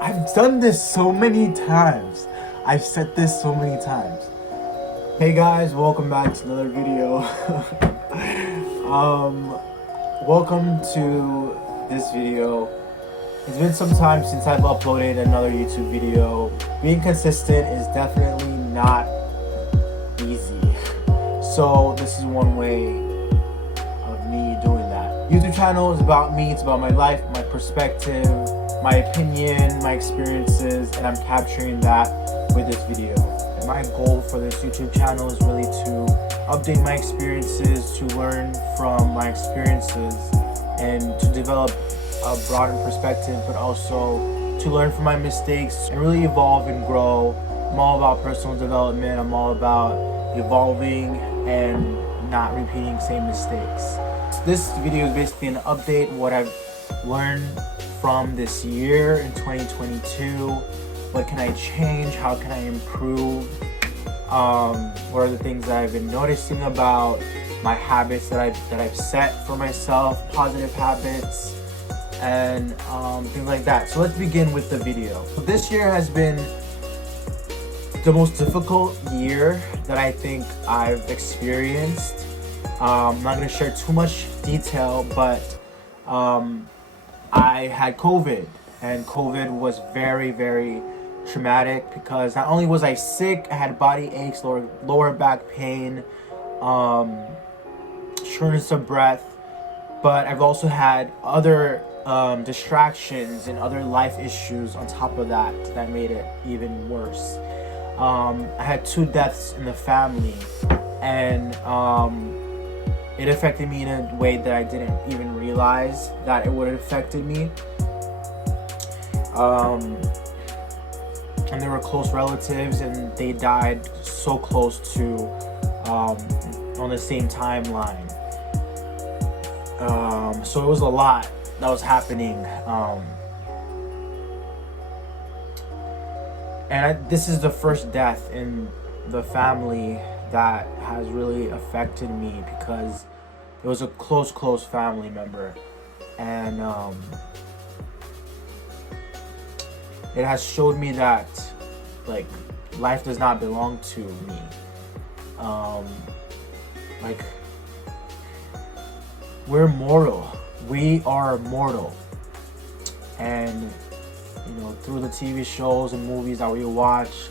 I've done this so many times. I've said this so many times. Hey guys, welcome back to another video. um, Welcome to this video. It's been some time since I've uploaded another YouTube video. Being consistent is definitely not easy. So this is one way of me doing that. YouTube channel is about me, it's about my life, my perspective, my opinion, my experiences, and I'm capturing that with this video. My goal for this YouTube channel is really to update my experiences, to learn from my experiences, and to develop a broadened perspective, but also to learn from my mistakes and really evolve and grow. I'm all about personal development. I'm all about evolving and not repeating the same mistakes. So this video is basically an update what I've learned from this year in 2022. What can I change? How can I improve? What are the things that I've been noticing about my habits that I've set for myself, positive habits, and things like that. So let's begin with the video. This year has been the most difficult year that I think I've experienced. I'm not going to share too much detail, but I had COVID, and COVID was very, very traumatic because not only was I sick, I had body aches, lower back pain, shortness of breath, but I've also had other distractions and other life issues on top of that that made it even worse. I had 2 deaths in the family, and it affected me in a way that I didn't even realize that it would have affected me. And they were close relatives, and they died so close to on the same timeline. So it was a lot that was happening. This is the first death in the family that has really affected me because it was a close family member, and it has showed me that like life does not belong to me. Like, we're mortal. We are mortal, and through the TV shows and movies that we watch,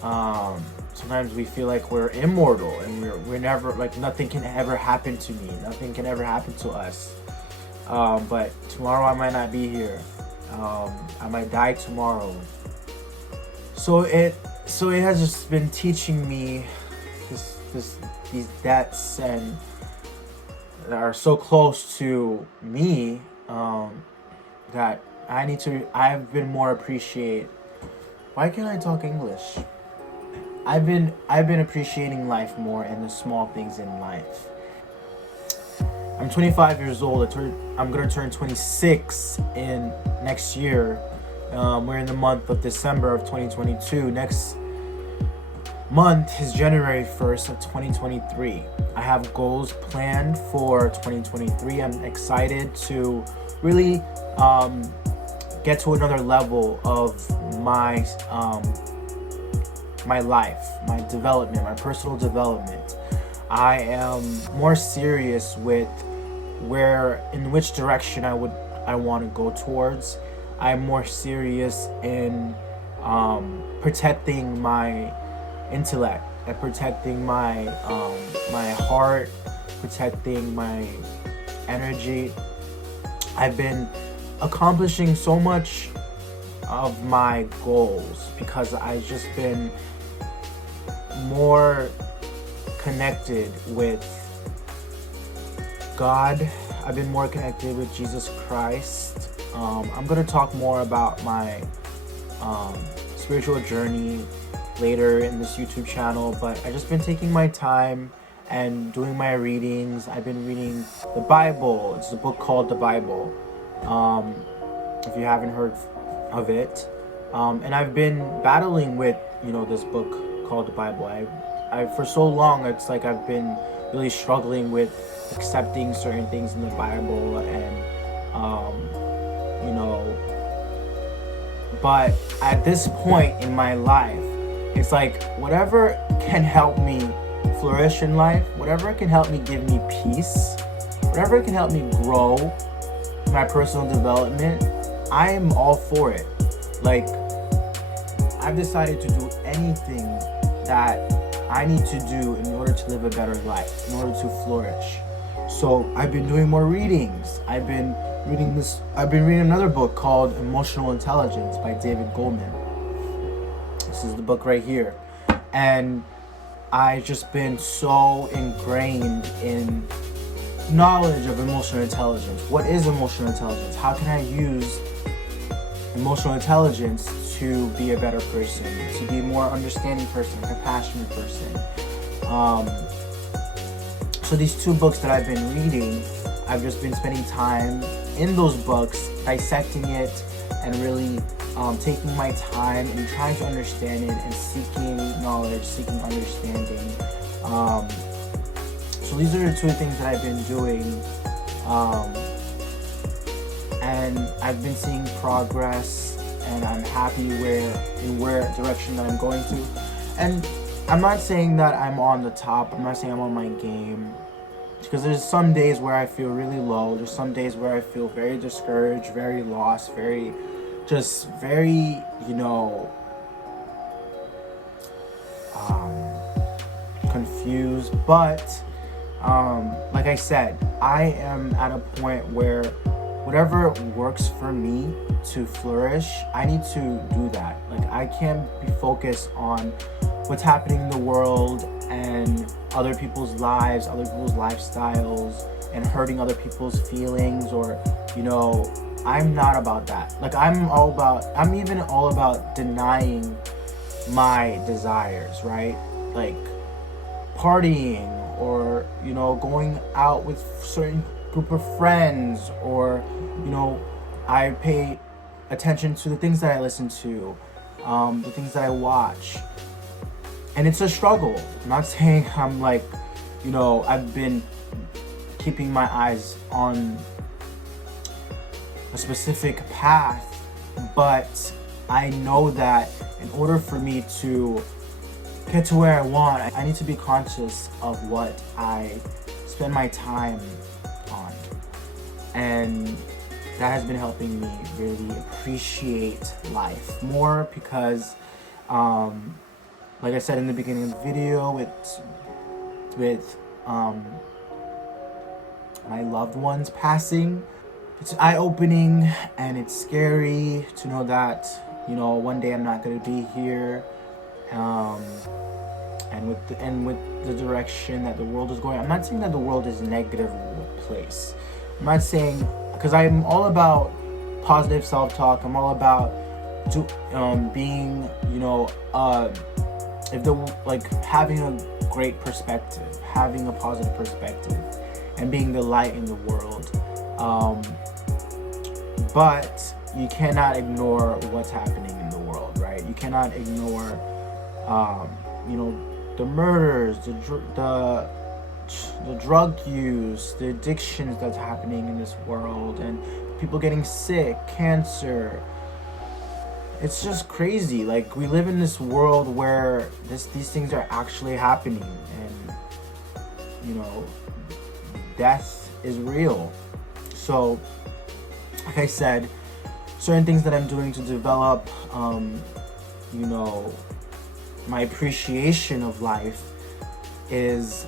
sometimes we feel like we're immortal and we're never, like, nothing can ever happen to me, nothing can ever happen to us. But tomorrow I might not be here. I might die tomorrow. So it has just been teaching me these deaths and that are so close to me, that I've been more appreciate. Why can't I talk English? I've been appreciating life more and the small things in life. I'm 25 years old. I'm gonna turn 26 in next year. We're in the month of December of 2022. Next month is January 1st of 2023. I have goals planned for 2023. I'm excited to really get to another level of my life, my development, my personal development. I am more serious with in which direction I want to go towards. I'm more serious in protecting my intellect and protecting my my heart, protecting my energy. I've been accomplishing so much of my goals because I've just been more connected with God. I've been more connected with Jesus Christ. I'm gonna talk more about my spiritual journey later in this YouTube channel, but I've just been taking my time and doing my readings. I've been reading the Bible. It's a book called the Bible, if you haven't heard of it. And I've been battling with this book called the Bible. I for so long, it's like I've been really struggling with accepting certain things in the Bible, and But at this point in my life, it's like whatever can help me flourish in life, whatever can help me give me peace, whatever can help me grow my personal development, I am all for it. Like, I've decided to do anything that I need to do in order to live a better life, in order to flourish. So I've been doing more readings. I've been reading another book called Emotional Intelligence by David Goldman. This is the book right here. And I've just been so ingrained in knowledge of emotional intelligence. What is emotional intelligence? How can I use emotional intelligence to be a better person, to be a more understanding person, a compassionate person? So these two books that I've been reading, I've just been spending time in those books, dissecting it, and really taking my time and trying to understand it and seeking knowledge, seeking understanding. So these are the two things that I've been doing, and I've been seeing progress, and I'm happy where direction that I'm going to. And I'm not saying that I'm on the top. I'm not saying I'm on my game, because there's some days where I feel really low. There's some days where I feel very discouraged, very lost, very, confused. But like I said, I am at a point where whatever works for me to flourish, I need to do that. Like, I can't be focused on what's happening in the world and other people's lives, other people's lifestyles, and hurting other people's feelings, or I'm not about that. Like, I'm even all about denying my desires, right? Like partying, or going out with certain group of friends, or I pay attention to the things that I listen to, the things that I watch. And it's a struggle. I'm not saying I'm like, I've been keeping my eyes on a specific path, but I know that in order for me to get to where I want, I need to be conscious of what I spend my time on. And that has been helping me really appreciate life more, because like I said in the beginning of the video, with my loved ones passing, it's eye-opening, and it's scary to know that one day I'm not going to be here, and with the direction that the world is going. I'm not saying that the world is a negative place. I'm not saying, because I'm all about positive self-talk. I'm all about being having a great perspective, having a positive perspective, and being the light in the world. But you cannot ignore what's happening in the world, right? You cannot ignore, the murders, the drug use, the addictions that's happening in this world, and people getting sick, cancer. It's just crazy. Like, we live in this world where these things are actually happening, and death is real. So, like I said, certain things that I'm doing to develop, my appreciation of life is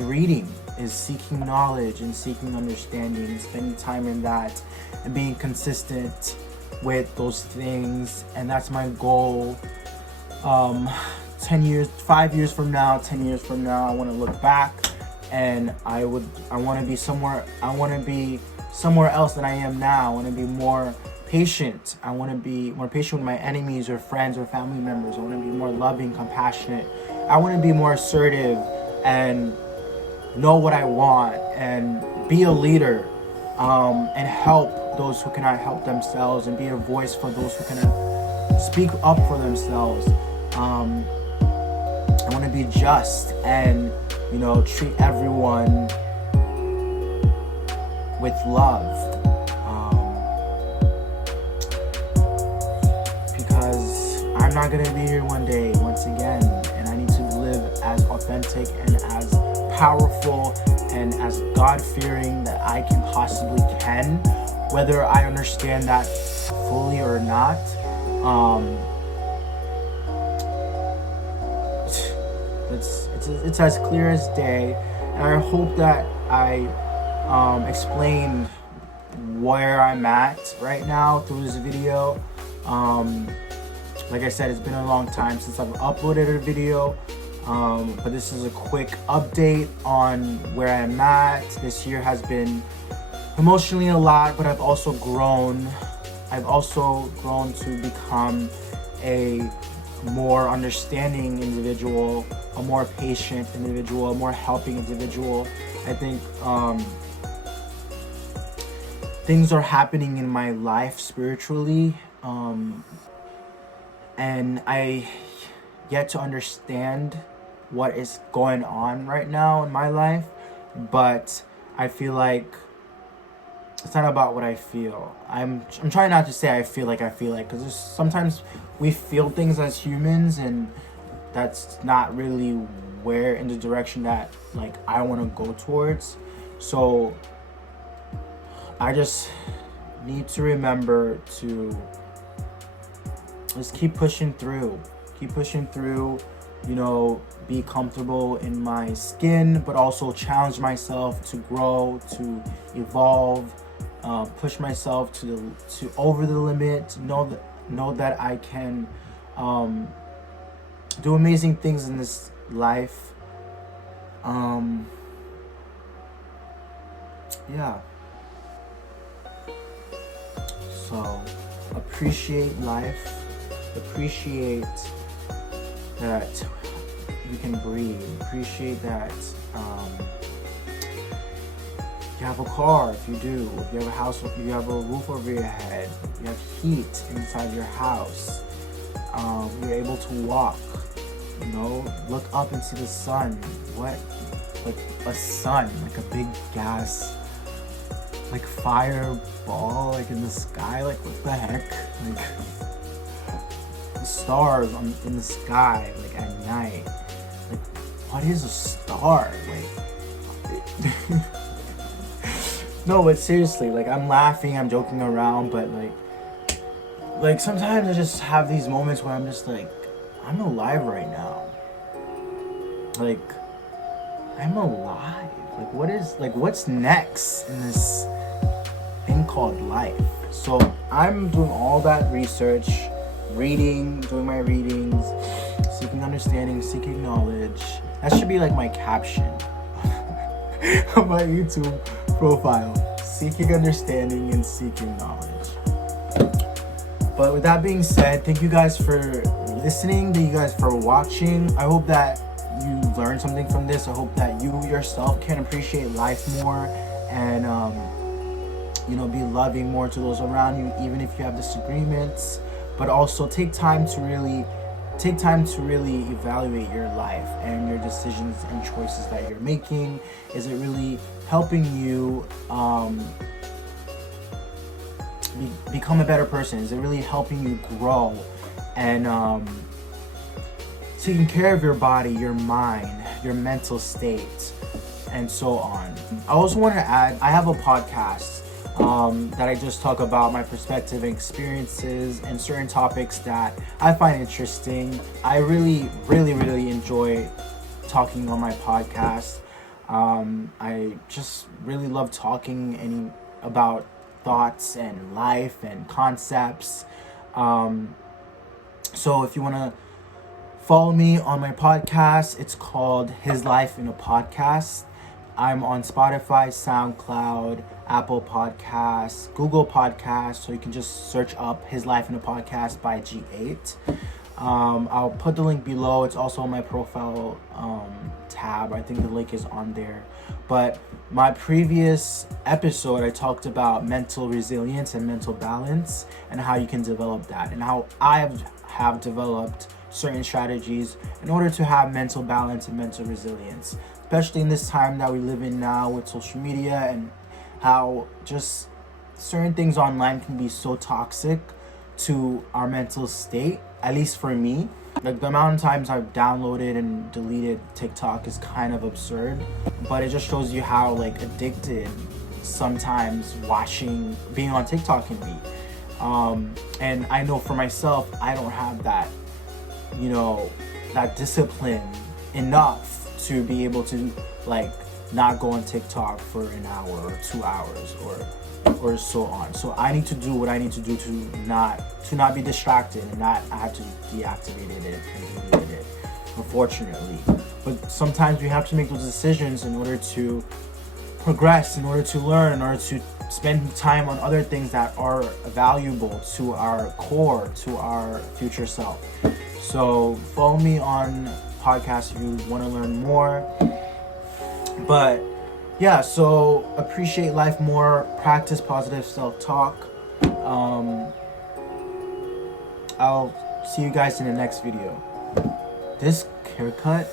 reading, is seeking knowledge and seeking understanding, and spending time in that, and being consistent with those things. And that's my goal. 10 years, 5 years from now, 10 years from now, I want to look back, and I want to be somewhere else than I am now. I want to be more patient. I want to be more patient with my enemies or friends or family members. I want to be more loving, compassionate. I want to be more assertive and know what I want, and be a leader, and help those who cannot help themselves, and be a voice for those who cannot speak up for themselves. I want to be just and treat everyone with love. not gonna be here one day once again, and I need to live as authentic and as powerful and as God-fearing that I can possibly can, whether I understand that fully or not. It's as clear as day, and I hope that I explained where I'm at right now through this video. Like I said, it's been a long time since I've uploaded a video, but this is a quick update on where I'm at. This year has been emotionally a lot, but I've also grown. I've also grown to become a more understanding individual, a more patient individual, a more helping individual. I think things are happening in my life spiritually, and I yet to understand what is going on right now in my life, but I feel like it's not about what I feel. I'm trying not to say I feel like, because sometimes we feel things as humans, and that's not really where in the direction that like I want to go towards. So I just need to remember to just keep pushing through, be comfortable in my skin, but also challenge myself to grow, to evolve, push myself to over the limit, know that I can do amazing things in this life. Yeah. So appreciate life, appreciate that you can breathe, appreciate that you have a car, if you do, if you have a house, if you have a roof over your head, you have heat inside your house, you're able to walk, look up and see the sun. What, like a sun, like a big gas, like fireball, like in the sky, like what the heck, like the stars in the sky, like at night, like what is a star, like no, but seriously, like I'm laughing, I'm joking around, but like sometimes I just have these moments where I'm just like, I'm alive right now, like I'm alive, like what's next in this thing called life? So I'm doing all that research, doing my readings, seeking understanding, seeking knowledge. That should be like my caption on my YouTube profile: seeking understanding and seeking knowledge. But with that being said, thank you guys for listening, thank you guys for watching. I hope that you learned something from this. I hope that you yourself can appreciate life more and be loving more to those around you, even if you have disagreements. But also take time to really evaluate your life and your decisions and choices that you're making. Is it really helping you become a better person? Is it really helping you grow and taking care of your body, your mind, your mental state, and so on? I also want to add, I have a podcast that I just talk about my perspective and experiences and certain topics that I find interesting. I really, really, really enjoy talking on my podcast. I just really love talking about thoughts and life and concepts. So if you want to follow me on my podcast, it's called His Life in a Podcast. I'm on Spotify, SoundCloud, Apple Podcasts, Google Podcasts, so you can just search up His Life in a Podcast by G8. I'll put the link below. It's also on my profile tab. I think the link is on there. But my previous episode, I talked about mental resilience and mental balance and how you can develop that, and how I have developed certain strategies in order to have mental balance and mental resilience, especially in this time that we live in now with social media, and how just certain things online can be so toxic to our mental state, at least for me. Like, the amount of times I've downloaded and deleted TikTok is kind of absurd, but it just shows you how like addicted sometimes being on TikTok can be. And I know for myself, I don't have that, that discipline enough to be able to like not go on TikTok for an hour or 2 hours or so on. So I need to do what I need to do to not be distracted, and not I have to deactivate it and delete it, unfortunately. But sometimes we have to make those decisions in order to progress, in order to learn, in order to spend time on other things that are valuable to our core, to our future self. So follow me on podcasts if you want to learn more. But yeah, so appreciate life more, practice positive self-talk. I'll see you guys in the next video. This haircut